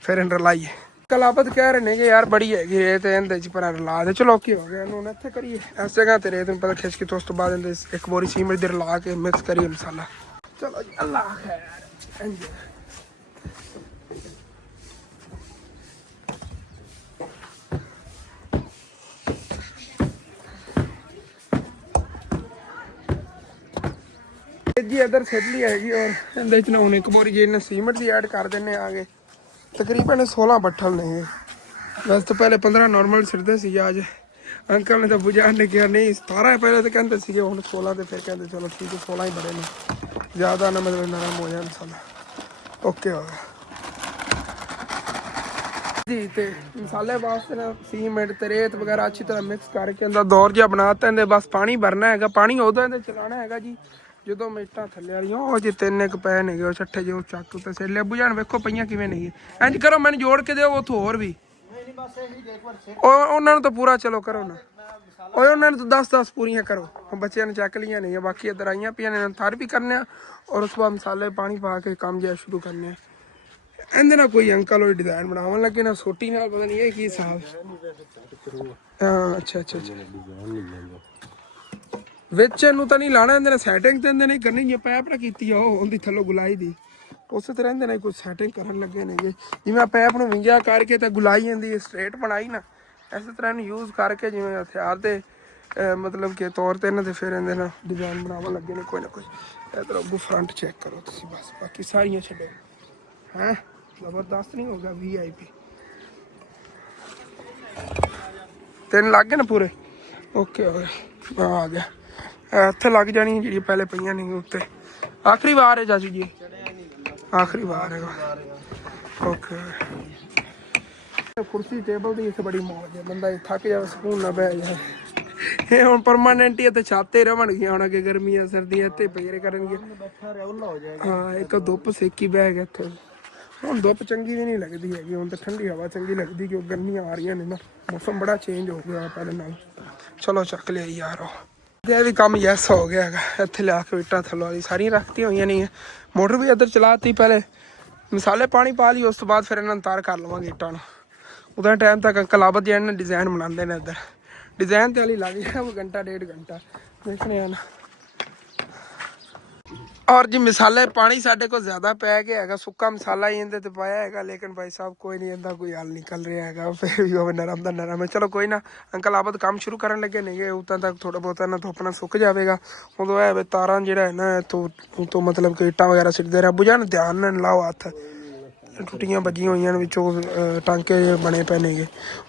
ਫਿਰ ਇਹਨੂੰ ਰਲਾਈਏ। ਕਲਾਬਤ ਕਹਿ ਰਹੇ ਨੇ ਕਿ ਯਾਰ ਬੜੀ ਹੈਗੀ ਰੇਤ ਇਹਦੇ ਚ, ਪਰ ਰਲਾ ਦੇ। ਚਲੋ ਕੀ ਹੋ ਗਿਆ, ਇਹਨੂੰ ਇੱਥੇ ਕਰੀਏ ਇਸ ਜਗ੍ਹਾ ਤੇ ਰੇਤ ਨੂੰ ਪਤਾ ਖਿੱਚ ਕੇ ਤੇ ਉਸ ਤੋਂ ਬਾਅਦ ਇਹਦੇ ਇੱਕ ਬੋਰੀ ਸੀਮਿੰਟ ਦੇ ਰਲਾ ਕੇ ਮਿਕਸ ਕਰੀਏ ਮਸਾਲਾ। ਚਲੋ ਜੀ ਅੱਲਾਹ ਖੈਰ। ਇੰਜ जी इधर सिडली हैगी। और ਇਹਦੇ ਚ ਨਾ ਹੁਣ ਇੱਕ ਬੋਰੀ ਜੇ ਇਹਨਾਂ ਸੀਮਿੰਟ ਦੀ ਐਡ ਕਰ ਦਿੰਨੇ ਆਗੇ। ਤਕਰੀਬਨ 16 ਬੱਠਲ ਨੇ। ਵੈਸੇ ਤਾਂ ਪਹਿਲੇ 15 ਨਾਰਮਲ ਸਿੱਟਦੇ ਸੀ। ਅੱਜ ਅੰਕਲ ਨੇ ਤਾਂ ਬੁਝਾਣ ਨੇ ਕਿਹਾ ਨਹੀਂ 17 ਪਹਿਲੇ ਤਾਂ ਕਹਿੰਦੇ ਸੀਗੇ, ਹੁਣ 16 ਤੇ ਫਿਰ ਕਹਿੰਦੇ ਚਲੋ ਠੀਕ ਹੈ 16 ਹੀ ਬੜੇ ਨੇ, ਜ਼ਿਆਦਾ ਨਾ ਮਤਲਬ ਨਰਮ ਹੋ ਜਾਣ ਮਸਾਲਾ। ਓਕੇ ਹੋ ਗਿਆ ਜੀ। ਤੇ ਮਸਾਲੇ ਵਾਸਤੇ ਨਾ ਸੀਮਿੰਟ ਤੇ ਰੇਤ ਵਗੈਰਾ ਅੱਛੀ ਤਰ੍ਹਾਂ ਮਿਕਸ ਕਰਕੇ ਉਹਦਾ ਦੌਰ ਜਿਹਾ ਬਣਾਤਾ। ਇਹਦੇ ਬਸ ਪਾਣੀ ਭਰਨਾ ਹੈਗਾ। ਪਾਣੀ ਉਦੋਂ ਇਹਦੇ ਚਲਾਉਣਾ ਹੈਗਾ ਜੀ ਜਦੋਂ ਮਿੱਟਾਂ ਥੱਲੇ ਵਾਲੀਆਂ ਉਹ ਜੇ 3 ਇੱਕ ਪਏ ਨੇਗੇ ਉਹ ਛੱਠੇ ਜੋ ਚੱਕ ਉੱਤੇ ਸੇ ਲੈ ਬੁਝਾਣ। ਵੇਖੋ ਪਈਆਂ ਕਿਵੇਂ ਨਹੀਂ। ਇੰਜ ਕਰੋ ਮੈਨੂੰ ਜੋੜ ਕੇ ਦਿਓ ਉੱਥੋਂ ਹੋਰ ਵੀ। ਉਹ ਉਹਨਾਂ ਨੂੰ ਤਾਂ ਪੂਰਾ ਚਲੋ ਕਰੋ ਨਾ। ਉਹ ਉਹਨਾਂ ਨੂੰ ਤਾਂ 10 ਪੂਰੀਆਂ ਕਰੋ। ਬੱਚਿਆਂ ਨੇ ਚੱਕ ਲਈਆਂ ਨਹੀਂ ਬਾਕੀ ਇੱਧਰ ਆਈਆਂ ਪਈਆਂ ਨੇ। ਥਰ ਵੀ ਕਰਨੇ ਆ ਔਰ ਉਸ ਤੋਂ ਬਾਅਦ ਮਸਾਲੇ ਪਾਣੀ ਪਾ ਕੇ ਕੰਮ ਜਿਹਾ ਸ਼ੁਰੂ ਕਰਨੇ ਆ। ਇਹਦੇ ਨਾਲ ਕੋਈ ਅੰਕਲ ਉਹ ਡਿਜ਼ਾਈਨ ਬਣਾਉਣ ਲੱਗੇ ਨਾ ਸੋਟੀ ਨਾਲ, ਪਤਾ ਨਹੀਂ ਇਹ ਕੀ ਹਿਸਾਬ। ਹਾਂ ਅੱਛਾ ਅੱਛਾ ਅੱਛਾ। ਵਿੱਚ ਇਹਨੂੰ ਤਾਂ ਨਹੀਂ ਲਾਣਾ, ਇਹਦੇ ਨਾਲ ਸੈਟਿੰਗ ਤੇ ਇਹਦੇ ਨਹੀਂ ਕਰਨੀ। ਜੇ ਪੈਪ ਨਾ ਕੀਤੀ ਆ ਉਹ ਉਹਦੀ ਥੱਲੋਂ ਗੁਲਾਈ ਦੀ ਉਸੇ ਤਰ੍ਹਾਂ ਇਹਦੇ ਨਾਲ ਕੋਈ ਸੈਟਿੰਗ ਕਰਨ ਲੱਗੇ ਨੇਗੇ। ਜਿਵੇਂ ਪੈਪ ਨੂੰ ਵਿੰਗਿਆ ਕਰਕੇ ਤਾਂ ਗੁਲਾਈ ਜਾਂਦੀ ਸਟ੍ਰੇਟ ਬਣਾਈ ਨਾ, ਇਸੇ ਤਰ੍ਹਾਂ ਇਹਨੂੰ ਯੂਜ਼ ਕਰਕੇ ਜਿਵੇਂ ਹਥਿਆਰ ਦੇ ਮਤਲਬ ਕਿ ਤੌਰ ਤੇ ਇਹਨਾਂ ਦੇ ਫਿਰ ਇਹਦੇ ਨਾਲ ਡਿਜ਼ਾਈਨ ਬਣਾਉਣ ਲੱਗੇ ਨੇ ਕੋਈ ਨਾ ਕੋਈ। ਇੱਧਰ ਅੱਗੋਂ ਫਰੰਟ ਚੈੱਕ ਕਰੋ ਤੁਸੀਂ ਬਸ, ਬਾਕੀ ਸਾਰੀਆਂ ਛੱਡੋ। ਹੈਂ ਜ਼ਬਰਦਸਤ ਨਹੀਂ ਹੋ ਗਿਆ VIP। 3 ਲੱਗ ਗਏ ਨਾ ਪੂਰੇ? ਓਕੇ ਹੋ ਗਿਆ ਆ ਗਿਆ। ਇੱਥੇ ਲੱਗ ਜਾਣੀ ਜਿਹੜੀ ਪਹਿਲੇ ਪਈਆਂ ਨੇ ਉੱਤੇ। ਆਖਰੀ ਵਾਰ ਹੈ ਚਾਚੂ ਜੀ, ਆਖਰੀ ਵਾਰ ਹੈਗਾ। ਓਕੇ ਕੁਰਸੀ ਟੇਬਲ ਦੀ ਇੱਥੇ ਬੜੀ ਮੌਜ ਹੈ। ਬੰਦਾ ਥੱਕ ਜਾਵੇ ਸਕੂਨ ਨਾਲ ਬਹਿ ਜਾਏ। ਇਹ ਹੁਣ ਪਰਮਾਨੈਂਟ ਹੀ ਇੱਥੇ ਛੱਤ ਤੇ ਰਹਿਣਗੀਆਂ ਹੁਣ ਅੱਗੇ ਗਰਮੀਆਂ ਸਰਦੀਆਂ ਇੱਥੇ ਪਈ ਕਰਨਗੇ। ਹਾਂ ਇੱਕ ਧੁੱਪ ਸੇਕੀ ਬਹਿ ਗਿਆ ਇੱਥੇ। ਹੁਣ ਧੁੱਪ ਚੰਗੀ ਵੀ ਨਹੀਂ ਲੱਗਦੀ ਹੈਗੀ। ਹੁਣ ਤਾਂ ਠੰਡੀ ਹਵਾ ਚੰਗੀ ਲੱਗਦੀ ਕਿਉਂ ਗਰਮੀਆਂ ਆ ਰਹੀਆਂ ਨੇ ਨਾ, ਮੌਸਮ ਬੜਾ ਚੇਂਜ ਹੋ ਗਿਆ ਪਹਿਲੇ ਨਾਲ। ਚਲੋ ਚੱਕ ਲਿਆ ਯਾਰ ਉਹ ਇਹ ਵੀ ਕੰਮ ਯੈਸ ਹੋ ਗਿਆ ਹੈਗਾ। ਇੱਥੇ ਲਿਆ ਕੇ ਇੱਟਾਂ ਥੱਲੋਂ ਵਾਲੀ ਸਾਰੀਆਂ ਰੱਖਤੀਆਂ ਹੋਈਆਂ ਨਹੀਂ। ਮੋਟਰ ਵੀ ਇੱਧਰ ਚਲਾਤੀ। ਪਹਿਲੇ ਮਸਾਲੇ ਪਾਣੀ ਪਾ ਲਈ, ਉਸ ਤੋਂ ਬਾਅਦ ਫਿਰ ਇਹਨਾਂ ਨੂੰ ਤਾਰ ਕਰ ਲਵਾਂਗੇ ਇੱਟਾਂ ਨੂੰ। ਉਹਦਾ ਟਾਈਮ ਤੱਕ ਕਲਾਬਤ ਜਿਹੜੇ ਨੇ ਡਿਜ਼ਾਈਨ ਬਣਾਉਂਦੇ ਨੇ ਇੱਧਰ। ਡਿਜ਼ਾਈਨ ਤੇ ਵਾਲੀ ਲੱਗ ਗਿਆ ਘੰਟਾ 1.5 ਘੰਟਾ ਦੇਖਣੇ ਆ ਨਾ। ਔਰ ਜੀ ਮਸਾਲੇ ਪਾਣੀ ਸਾਡੇ ਕੋਲ ਜ਼ਿਆਦਾ ਪੈ ਗਿਆ ਹੈਗਾ। ਸੁੱਕਾ ਮਸਾਲਾ ਹੀ ਇਹਦੇ ਤੇ ਪਾਇਆ ਹੈਗਾ, ਲੇਕਿਨ ਭਾਈ ਸਾਹਿਬ ਕੋਈ ਨਹੀਂ ਇਹਦਾ ਕੋਈ ਹੱਲ ਨਿਕਲ ਰਿਹਾ ਹੈਗਾ। ਫਿਰ ਵੀ ਉਹ ਨਰਮ ਦਾ ਨਰਮ ਹੈ। ਚਲੋ ਕੋਈ ਨਾ, ਅੰਕਲ ਆਬਦ ਕੰਮ ਸ਼ੁਰੂ ਕਰਨ ਲੱਗੇ ਨੇਗੇ। ਉਦੋਂ ਤੱਕ ਥੋੜਾ ਬਹੁਤਾ ਨਾ ਧੁੱਪ ਨਾਲ ਸੁੱਕ ਜਾਵੇਗਾ। ਉਦੋਂ ਇਹ ਤਾਰਾਂ ਜਿਹੜਾ ਹੈ ਨਾ ਤੋਂ ਮਤਲਬ ਕਿ ਇੱਟਾਂ ਵਗੈਰਾ ਸਿੱਟਦੇ ਰਿਹਾ ਬੁਝਣ ਧਿਆਨ ਨਾਲ ਲਾਓ ਹੱਥ। ਟੁੱਟੀਆਂ ਵੱਜੀਆਂ ਹੋਈਆਂ ਨੇ ਵਿੱਚੋਂ ਟਾਂਕੇ ਬਣੇ ਪਏ ਨੇਗੇ।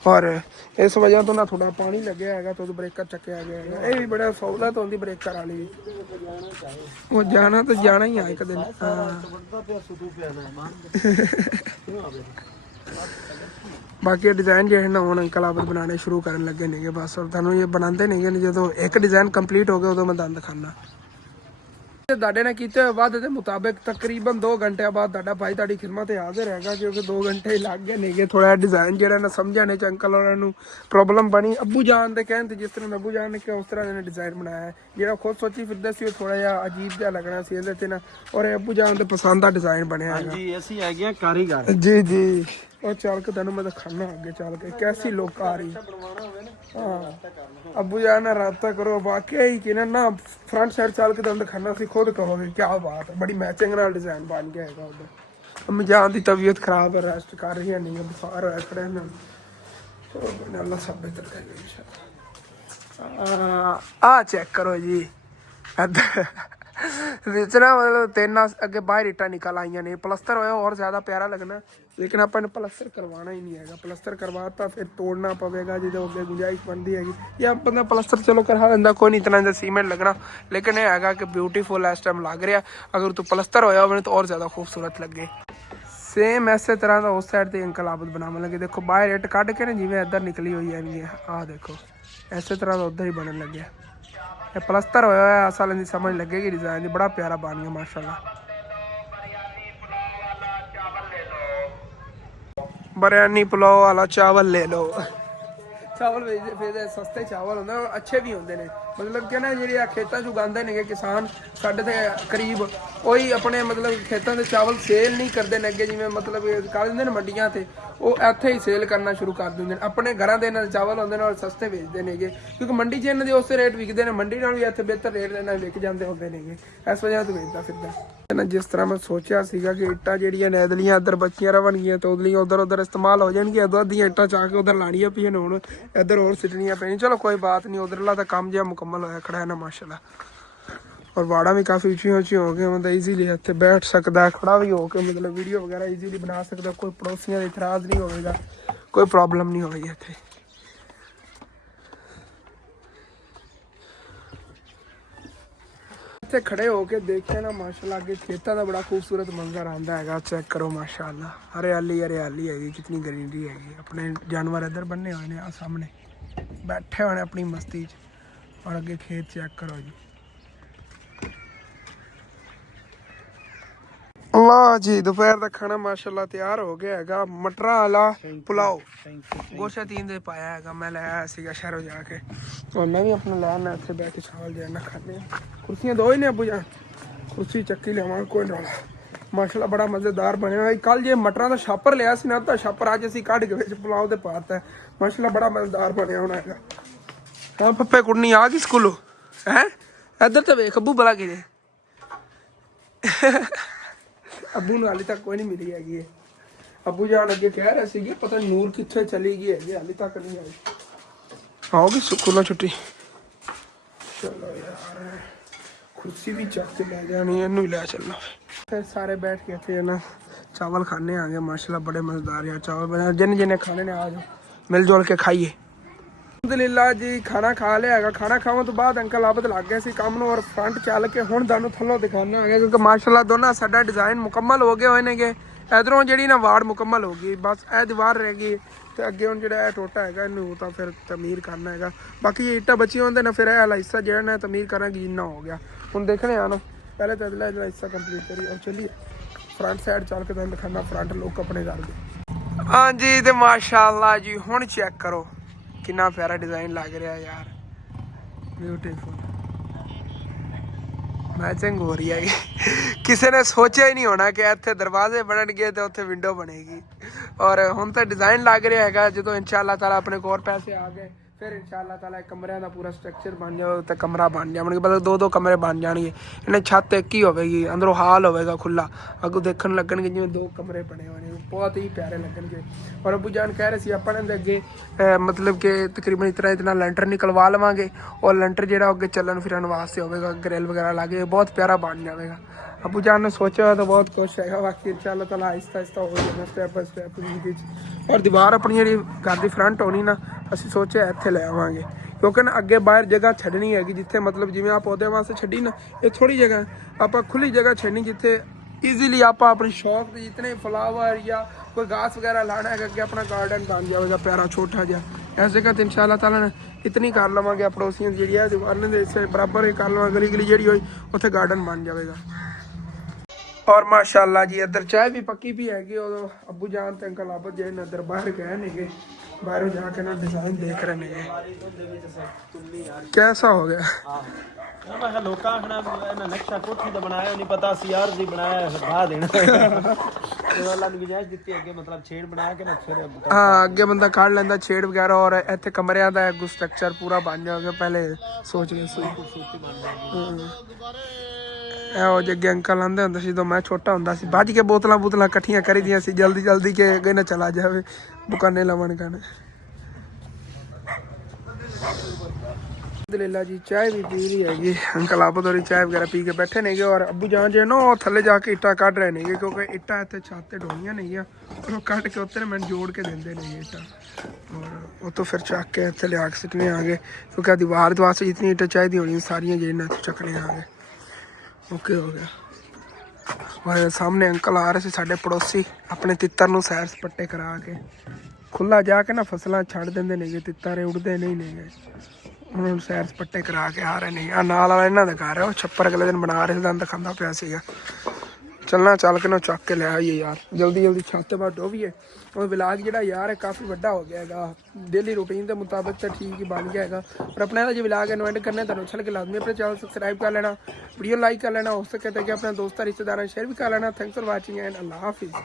ਔਰ ਇਸ ਵਜ੍ਹਾ ਤੋਂ ਨਾ ਥੋੜਾ ਪਾਣੀ ਲੱਗਿਆ ਹੈਗਾ ਤਾਂ ਬ੍ਰੇਕਰ ਚੱਕਿਆ ਗਿਆ ਹੈਗਾ। ਇਹ ਵੀ ਬੜਾ ਸਹੂਲਤ ਹੁੰਦੀ ਬ੍ਰੇਕਰ ਵਾਲੀ। ਉਹ ਜਾਣਾ ਤਾਂ ਜਾਣਾ ਹੀ ਆ ਇੱਕ ਦਿਨ। ਬਾਕੀ ਡਿਜ਼ਾਈਨ ਜਿਹੜੇ ਨਾ ਹੁਣ ਅੰਕਲ ਆਪ ਬਣਾਉਣੇ ਸ਼ੁਰੂ ਕਰਨ ਲੱਗੇ ਨੇਗੇ ਬਸ। ਔਰ ਤੁਹਾਨੂੰ ਇਹ ਬਣਾਉਂਦੇ ਨੇਗੇ ਜਦੋਂ ਇੱਕ ਡਿਜ਼ਾਈਨ ਕੰਪਲੀਟ ਹੋ ਗਿਆ ਉਦੋਂ ਮੈਂ ਤੁਹਾਨੂੰ ਦਿਖਾਣਾ। ਤੁਹਾਡੇ ਨਾਲ ਕੀਤੇ ਹੋਏ ਵਾਅਦੇ ਦੇ ਮੁਤਾਬਿਕ ਤਕਰੀਬਨ 2 ਘੰਟਿਆਂ ਬਾਅਦ ਤੁਹਾਡਾ ਭਾਈ ਤੁਹਾਡੀ ਖਿਦਮਤ ਤੇ ਹਾਜ਼ਰ ਹੈਗਾ, ਕਿਉਂਕਿ 2 ਘੰਟੇ ਲੱਗ ਗਏ ਨੇਗੇ ਥੋੜਾ ਡਿਜ਼ਾਈਨ ਜਿਹੜਾ ਨਾ ਸਮਝਾਣੇ ਚ ਅੰਕਲ ਉਹਨਾਂ ਨੂੰ ਪ੍ਰੋਬਲਮ ਬਣੀ। ਅੱਬੂ ਜਾਨ ਦੇ ਕਹਿਣ ਤੇ ਜਿਸ ਤਰ੍ਹਾਂ ਅੱਬੂ ਜਾਨ ਨੇ ਕਿਹਾ ਉਸ ਤਰ੍ਹਾਂ ਦੇ ਡਿਜ਼ਾਈਨ ਬਣਾਇਆ ਹੈ। ਜਿਹੜਾ ਖੁਦ ਸੋਚੀ ਫਿਰਦੇ ਸੀ ਉਹ ਥੋੜਾ ਜਿਹਾ ਅਜੀਬ ਜਿਹਾ ਲੱਗਣਾ ਸੀ ਇਹਦੇ ਤੇ ਨਾ, ਔਰ ਇਹ ਅੱਬੂ ਜਾਨ ਦੇ ਪਸੰਦ ਦਾ ਡਿਜ਼ਾਈਨ ਬਣਿਆ ਹੈਗਾ। ਹਾਂਜੀ ਅਸੀਂ ਹੈਗੇ ਆ ਕਾਰੀਗਰ ਜੀ ਜੀ। ਉਹ ਚੱਲ ਕੇ ਤੈਨੂੰ ਮੈਂ ਦਿਖਾਣਾ ਅੱਗੇ ਚੱਲ ਕੇ ਕੈਸੀ ਲੁੱਕ ਆ ਰਹੀ। हाँ अबू जाना रब्ता करो वाकई कि ना फ्रंट साइड चल के तुम दिखाना सी खुद कहोगे क्या बात है, बड़ी मैचिंग नाल डिजाइन बन गया है उधर। अम्मी जान की तबीयत खराब है, रेस्ट कर रही है, नहीं है बुखार होया खड़े ना, तो अल्लाह सब बेहतर करेगा इंशाल्लाह। आ चेक करो जी ਵਿੱਚ ਨਾ ਮਤਲਬ 3 ਅੱਗੇ ਬਾਹਰ ਇੱਟਾਂ ਨਿਕਲ ਆਈਆਂ ਨੇ। ਪਲਸਤਰ ਹੋਇਆ ਹੋਰ ਜ਼ਿਆਦਾ ਪਿਆਰਾ ਲੱਗਣਾ, ਲੇਕਿਨ ਆਪਾਂ ਨੇ ਪਲਸਤਰ ਕਰਵਾਉਣਾ ਹੀ ਨਹੀਂ ਹੈਗਾ। ਪਲਸਤਰ ਕਰਵਾਤਾ ਫਿਰ ਤੋੜਨਾ ਪਵੇਗਾ ਜਦੋਂ ਅੱਗੇ ਗੁੰਜਾਇਸ਼ ਬਣਦੀ ਹੈਗੀ, ਜਾਂ ਬੰਦਾ ਪਲਸਤਰ ਚਲੋ ਕਰਾ ਲੈਂਦਾ ਕੋਈ ਨਹੀਂ, ਇਤਨਾ ਜਿਹਾ ਸੀਮੈਂਟ ਲੱਗਣਾ। ਲੇਕਿਨ ਇਹ ਹੈਗਾ ਕਿ ਬਿਊਟੀਫੁਲ ਇਸ ਟਾਈਮ ਲੱਗ ਰਿਹਾ। ਅਗਰ ਤੂੰ ਪਲਸਤਰ ਹੋਇਆ ਹੋਵੇ ਤਾਂ ਹੋਰ ਜ਼ਿਆਦਾ ਖੂਬਸੂਰਤ ਲੱਗੇ। ਸੇਮ ਇਸੇ ਤਰ੍ਹਾਂ ਦਾ ਉਸ ਸਾਈਡ ਤੇ ਅੰਕਲ ਆਬਦ ਬਣਾਉਣ ਲੱਗੇ। ਦੇਖੋ ਬਾਹਰ ਇੱਟ ਕੱਢ ਕੇ ਨਾ ਜਿਵੇਂ ਇੱਧਰ ਨਿਕਲੀ ਹੋਈ ਹੈ, ਆਹ ਦੇਖੋ ਇਸੇ ਤਰ੍ਹਾਂ ਦਾ ਉੱਧਰ ਹੀ ਬਣਨ ਲੱਗਿਆ। ਇਹ ਪਲਸਤਰ ਹੋਇਆ ਹੋਇਆ ਅਸਲ ਦੀ ਸਮਝ ਲੱਗੇਗੀ ਡਿਜ਼ਾਈਨ ਦੀ। ਬੜਾ ਪਿਆਰਾ ਬਣ ਗਿਆ ਮਾਸ਼ਾਅੱਲਾ। बिरयानी पुलाव वाला चावल ले लो। चावल फिर सस्ते चावल होंगे, अच्छे भी होंगे ने। मतलब कि ना जी खेतों च उगाते ने किसान साढ़े ते करीब कोई अपने मतलब खेतों के चावल सेल नहीं करते ने अगे, जिमें मतलब कर देंगे मंडियां ते वो इत्थे ही सेल करना शुरू कर देंगे। अपने घर के चावल होंगे और सस्ते बेचते हैं, क्योंकि मंडी च इन्होंने उस रेट विकते हैं, मंडी नाल भी इत्थे बेहतर रेट इन्हां विक जाते होंगे ने। इस वजह तो बेचता फिरदा। जिस तरह मैं सोचा सीगा कि इट्टां जिहड़ियां ने इधलियां इधर बचियां रहणगीਆਂ तो उधलियां उधर उधर इस्तेमाल हो जाएंगी। अद्धियां इट्टां चाह के उधर लाणियां पईयां ने, हुण इधर होर सिटणियां पैणियां। चलो कोई बात नहीं, उधरला तो काम जिहा मुकम्मल होया खड़ा है ना माशाल्लाह। और वाड़ा भी काफ़ी ऊँची ऊँची हो गई, मतलब ईजीली इत्थे बैठ सकता है, खड़ा भी होकर मतलब वीडियो वगैरह ईजीली बना सकता। कोई पड़ोसियों का इतराज़ नहीं होगा, कोई प्रॉब्लम नहीं होगी इत्थे। इत्थे खड़े होके देखे ना माशाल्लाह अगे खेतों का बड़ा खूबसूरत मंजर आता है। चेक करो माशाल्लाह, हरियाली हरियाली हैगी, कितनी ग्रीनरी हैगी। अपने जानवर इधर बने हुए हैं, सामने बैठे हुए हैं अपनी मस्ती च, और अगे खेत चेक करो जी। अल्लाह जी दोपहर का खाना माशाल्लाह तैयार हो गया है। मटरा वाला पुलाव गोशा 3 दे पाया है, मैं लाया सीगा शहरों जाके, और मैं भी अपना लाना इतने बैठ के चावल जो ना खाने। कुर्सियाँ दो ही ने अबू जान, कुर्सी चक्की लिया कोई ना माशाल्लाह बड़ा मज़ेदार बने हुआ। कल जे मटरा का छापर लिया ना, तो छापर अज असी कढ़ के पुलाव के पाता है माशाल्लाह, बड़ा मज़ेदार बनया होना है। हाँ पप्पे कुड़नी आ गई स्कूलों है, इधर तो वेख अबू बला कि अबू ਨੂੰ ਹਾਲੇ तक कोई नहीं मिली हैगी। अबू जान अगे कह रहे थे पता नहीं नूर कितने चली गई है, हाले तक नहीं आई। आओगी स्कूलों छुट्टी, चलो यार कुर्सी भी चक के ले जानी है, इनू ले चलना। फिर सारे बैठ के थे ना चावल खाने आ गए माशाल्लाह, बड़े मजेदार यार चावल बने। जिन जिन्हें खाने ने आ जाओ मिलजुल के खाइए। अलहमदुलिल्लाह जी खाना खा लिया है। खाना खाने तो बाद अंकल आबद लग गए सी काम नूं, और फ्रंट चल के हुण तुहानूं थल्लों दिखाना आ गया, क्योंकि माशाल्लाह दोनों साडा डिजाइन मुकम्मल हो गए होए ने। इधरों जिहड़ी ना वाड़ मुकम्मल हो गई, बस यह दीवार रह गई तो अगे हुण जिहड़ा टोटा है इनू तो फिर तमीर करना है। बाकी ये इट्टां बची होंदे ना, फिर यह वाला हिस्सा जिहड़ा ना तमीर करना जिन्ना हो गया। हुण देखने आ ना, पहले तो अगला हिस्सा कंप्लीट करिए और चलिए फ्रंट साइड चल के तुहानूं दिखाना फ्रंट लुक अपने घर के। हाँ जी तो माशाल्लाह जी हुण चेक करो कितना प्यारा डिजाइन लग रहा है यार, ब्यूटीफुल मैचिंग हो रही है। किसी ने सोचा ही नहीं होना कि इतने दरवाजे बननगे तो उत्थे विंडो बनेगी। और हुण तो डिजाइन लग रहा है, जो इंशाअल्लाह ताला अपने को और पैसे आ गए फिर इंशाअल्लाह ताला कमरिਆਂ ਦਾ पूरा स्ट्रक्चर बन जाओ तो कमरा बन जाएगा, मतलब 2-2 कमरे बन जाएंगे। इन्हें छत एक ही होगी, अंदरों हाल होगा खुला, अगों देखने लगनगे जिवें 2 कमरे बने हुए हैं, बहुत ही प्यारे लगनगे। और अबू जान कह रहे थे अपने अगे मतलब कि तकरीबन इतना लेंटर निकलवा लवांगे, और लेंटर जो अगे चलन फिरन वास्ते होगा, ग्रिल वगैरह लगे, बहुत प्यारा बन जाएगा। अबू जान ने सोचा तो बहुत कुछ है, बाकी इंशाअल्लाह ताला आहिस्ता आहिस्ता हो जाना स्टैप बाय स्टैप। और दीवार अपनी जी घर की फ्रंट होनी ना, असीं सोचा इत्थे ले आवांगे, क्योंकि ना अगे बाहर जगह छड्डनी हैगी, जिथे मतलब जिवें आप पौधे वास्ते छड्डी ना, ये थोड़ी जगह आप खुली जगह छड्डनी जिथे ਈਜ਼ੀਲੀ ਆਪਾਂ ਆਪਣੀ ਸ਼ੌਕ ਦੇ ਜਿਤਨੇ ਫਲਾਵਰ ਜਾਂ ਕੋਈ घास वगैरह लाना है कि अपना गार्डन बन जाएगा प्यारा छोटा जहा ऐसे का इंशाल्लाह ताला ने इतनी कर लवांगे पड़ोसियों जी है दीवार से बराबर ही कर लवांगे गली गली जी हुई उत्थे गार्डन बन जाएगा। और माशाल्लाह जी इधर चाय भी पक्की भी हैगी और अब्बू जान ते अंकल आबद जी ने इधर बाहर गए नहीं बाहरों जाके ना डिजाइन देख रहे हैं कैसा हो गया। ਮੈਂ ਕਿਹਾ ਲੋਕਾਂ ਆਖਣਾ ਇਹਨਾਂ ਨਕਸ਼ਾ ਕੋਠੀ ਦਾ ਬਣਾਇਆ ਨਹੀਂ ਪਤਾ ਸੀ ਯਾਰ ਜੀ ਬਣਾਇਆ ਢਾ ਦੇਣਾ ਤੇ ਅੱਲਾ ਨੂੰ ਗੁਜਾਇਸ਼ ਦਿੱਤੀ ਅੱਗੇ ਮਤਲਬ ਛੇੜ ਬਣਾ ਕੇ ਨਾ ਫਿਰ ਹਾਂ ਅੱਗੇ ਬੰਦਾ ਕੱਢ ਲੈਂਦਾ ਛੇੜ ਵਗੈਰਾ ਔਰ ਇੱਥੇ ਕਮਰਿਆਂ ਦਾ ਇੱਕ ਸਟਰਕਚਰ ਪੂਰਾ ਬਣ ਜਾਊਗਾ ਪਹਿਲੇ ਸੋਚ ਗਏ ਸੀ ਇਹੋ ਜਿਹੇ ਅੰਕਲ ਆਂਦੇ ਹੁੰਦੇ ਸੀ ਜਦੋਂ ਮੈਂ ਛੋਟਾ ਹੁੰਦਾ ਸੀ ਭੱਜ ਕੇ ਬੋਤਲਾਂ ਇਕੱਠੀਆਂ ਕਰੀਦੀਆਂ ਸੀ ਜਲਦੀ ਜਲਦੀ ਕਿ ਅੱਗੇ ਨਾ ਚਲਾ ਜਾਵੇ ਦੁਕਾਨੇ ਲਾਵਣ ਕਰਨ। अल्हम्दुलिल्लाह जी चाय भी पी रही हैगी अंकल आप तो चाय वगैरह पी के बैठे नहीं और अब्बू जान जो ना थले जाके इट्टा कट रहे नहीं क्योंकि इट्टा इतने छत से ढोइया नहीं है कट के उत्तर मैंने जोड़ के देंगे नहीं इट्टा और वो तो फिर चक के इतने लिया के सुटने आ गए क्योंकि दीवार वास्ते जितनी इट्टा चाहिए होनी सारिया जेना चकने आ गए ओके हो गया। और सामने अंकल आ रहे थे साढ़े पड़ोसी अपने तितर नूं सैर सपट्टे करा के खुला जाके ना फसलां छड़ देंदे नहीं तितर उड़ते नहीं गए ਉਹਨਾਂ ਨੂੰ ਸੈਰ ਸਪੱਟੇ ਕਰਾ ਕੇ ਆ ਰਹੇ ਨੇ ਆ ਨਾਲ ਵਾਲਾ ਇਹਨਾਂ ਦਾ ਘਰ ਹੈ ਉਹ ਛੱਪਰ ਅਗਲੇ ਦਿਨ ਬਣਾ ਰਹੇ ਸੀ ਦੰਦ ਖਾਂਦਾ ਪਿਆ ਸੀਗਾ ਚੱਲਣਾ ਚੱਲ ਕੇ ਨਾ ਚੱਕ ਕੇ ਲੈ ਆਈਏ ਯਾਰ ਜਲਦੀ ਜਲਦੀ ਛੱਤ ਤੇ ਬਾਅਦ ਡੋਬੀਏ ਉਹ ਵਲੌਗ ਜਿਹੜਾ ਯਾਰ ਹੈ ਕਾਫੀ ਵੱਡਾ ਹੋ ਗਿਆ ਹੈਗਾ ਡੇਲੀ ਰੂਟੀਨ ਦੇ ਮੁਤਾਬਕ ਤਾਂ ਠੀਕ ਹੀ ਬਣ ਗਿਆ ਹੈਗਾ ਪਰ अपना जो व्लॉग इन्वेंट करना है तो अच्छा लगे लाजमी अपने चैनल सब्सक्राइब कर लेना वीडियो लाइक कर लेना हो सके तो अपने दोस्तों रिश्तेदारों शेयर भी कर लेना। थैंक्स फॉर वाचिंग एंड अल्लाह हाफिज़।